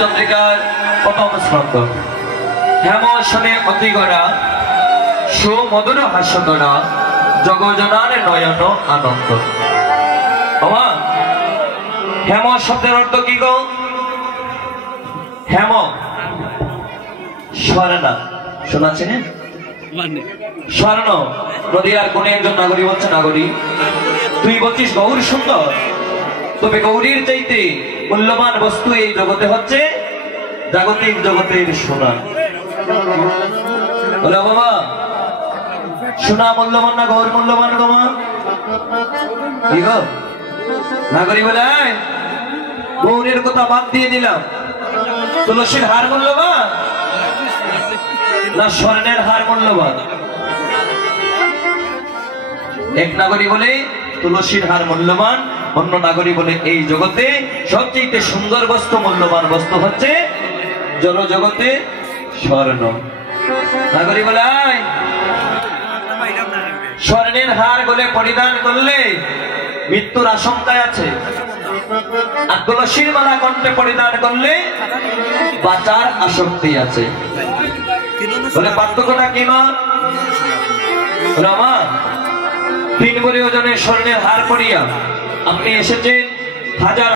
চন্দ্রিকার প্রথম শ্লোক। হেম শোনে অতিগরা সুমধুর হাস্যকরা জগজনার নয়ন আনন্দ। হেম শব্দের অর্থ কি গো? হেম স্বর্ণ, শোনাচ্ছে স্বর্ণ নদীয়ার কোনে একজন নাগরী বলছে, নাগরী তুই বলছিস গৌর সুন্দর, তবে গৌরীর চাইতে মূল্যবান বস্তু এই জগতে হচ্ছে জাগতিক জগতের সোনা। বলে বাবা সোনা মূল্যবান না গৌর মূল্যবান? তোমা কি গো? নাগরী বলে গৌরের কথা বাদ দিয়ে দিলাম, তুলসীর হার মূল্যবান না স্বর্ণের হার মূল্যবান? এক নাগরী বলে তুলসীর হার মূল্যবান, অন্য নাগরী বলে এই জগতে সবচেয়ে সুন্দর বস্তু মূল্যবান বস্তু হচ্ছে জল জগতে স্বর্ণ। নাগরী বলে স্বর্ণের হার বলে পরিধান করলে মৃত্যুর আশঙ্কায় আছে, আর তুলসীর মালা কণ্ঠে পরিধান করলে বাঁচার আসক্তি আছে। বলে পার্থক্যটা কি মা? রামা 3 ভরি ওজনের স্বর্ণের হার পরিয়া আপনি এসেছেন হাজার